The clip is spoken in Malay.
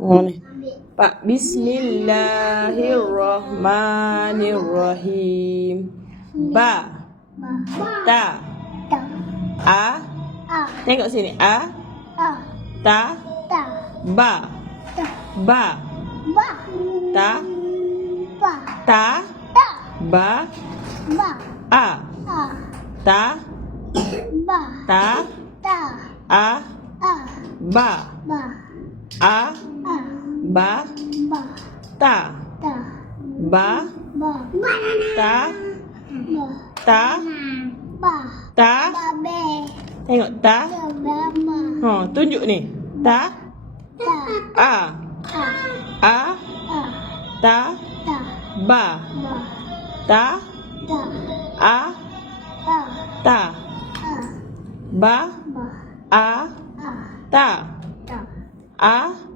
Oh, ni. Pak, Bismillahirrahmanirrahim. Ba. Ta. A. Tengok sini. A. Ta. Ba. Ba. Ta. Ta. Ba. A. Ta. Ta. A. Ba. A. Ba. Ta. Ba. Ta. Ta. Ta. Tengok ta. Tunjuk ni. Ta. A. A. Ta. Ba. Ta. A. Ta. Ba. A. Ta. A.